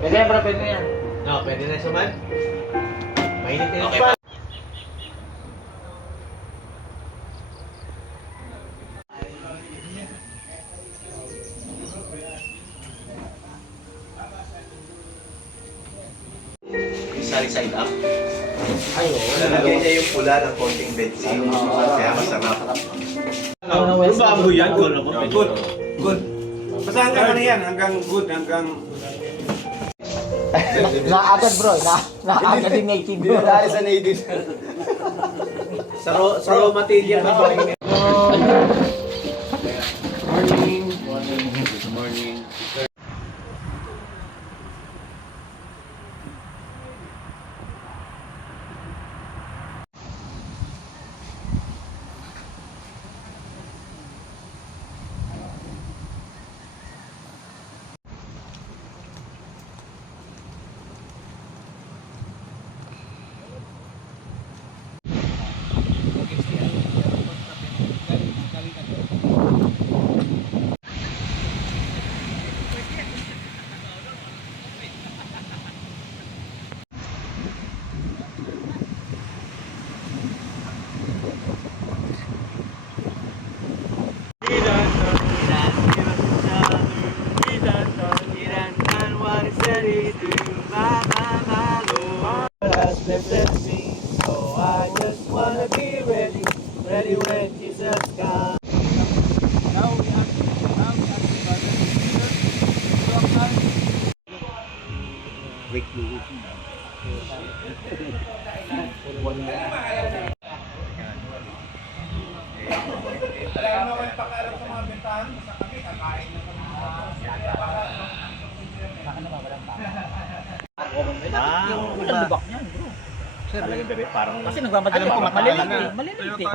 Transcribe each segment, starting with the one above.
Pwede yan, bro, pwede na yan. No, pwede na suman. Mainit na Okay pa. Side up. Ay, oo. Lalagyan niya yung pula ng konting benzene. Kaya masarap. Bago yan, good. Good. Good. Basta hanggang ano yan, hanggang good, hanggang... Naagad bro, naagad yung native bro. Dahil sa native. Sa raw material na ba? Morning. Good morning. Yung lubak niyan bro. Sir, parang Kasi nagmamadali ko maliliit eh.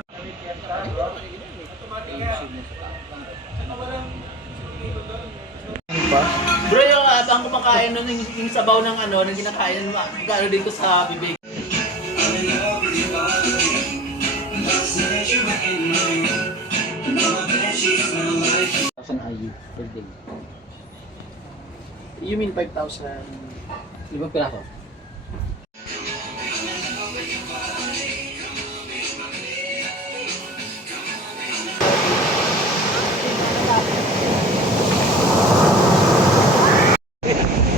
Bro, yung ang kumakain nun, yung sabaw ng ano, nang kinakain, gano'n din ko sa bibig. IU per day. You mean 5,000? 5 piraso.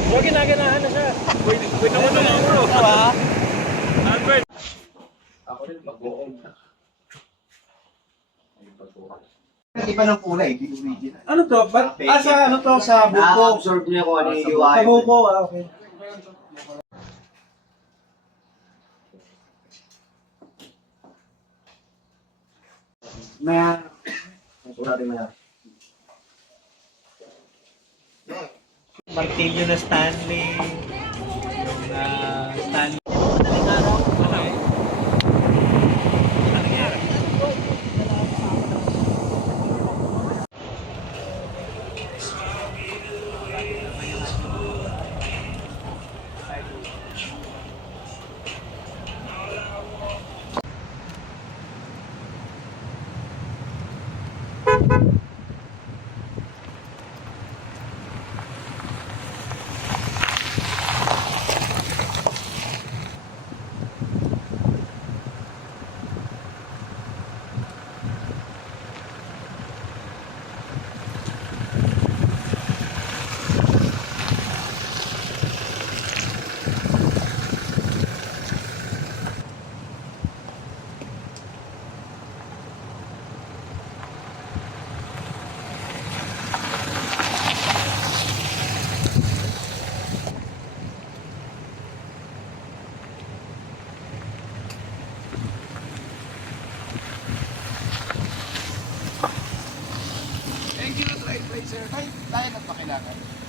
Huwag ginaganahan na siya. Wait naman naman bro. Albert. Ako rin pag-buong. Iba ng kulay, hindi original. Ano to? Sa ano to? Sa buko. Na-absorb niya kung ano yung UI. Sa buko, okay. Maya. Surado maya. martilyo na Stanley. Yung Stanley. Thank you, right, sir. Tayo na pa kailangan.